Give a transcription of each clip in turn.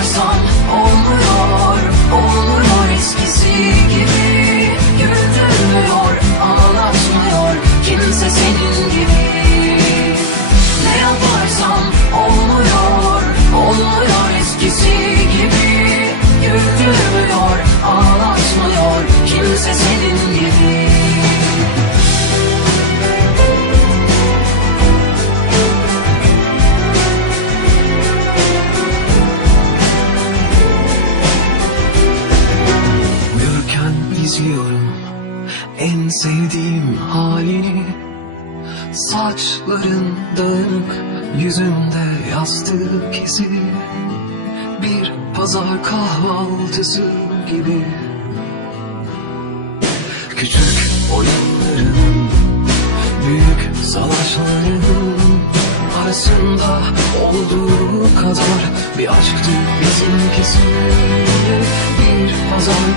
Ne izliyorum. En sevdiğim halini Saçların dağınık, yüzünde yastık izi Bir pazar kahvaltısı gibi. Küçük oyunların, büyük savaşların Arasında olduğu kadar bir aşktı bizimkisi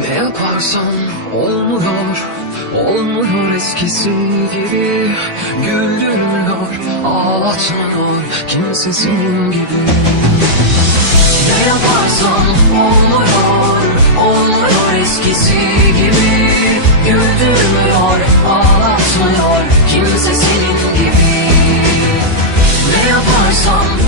Ne yaparsan olmuyor Olmuyor eskisi gibi. Güldürmüyor Ağlatmıyor Kimse senin gibi. Ne yaparsam olmuyor, olmuyor eskisi gibi. Güldürmüyor, ağlatmıyor kimse senin gibi. Ne yaparsam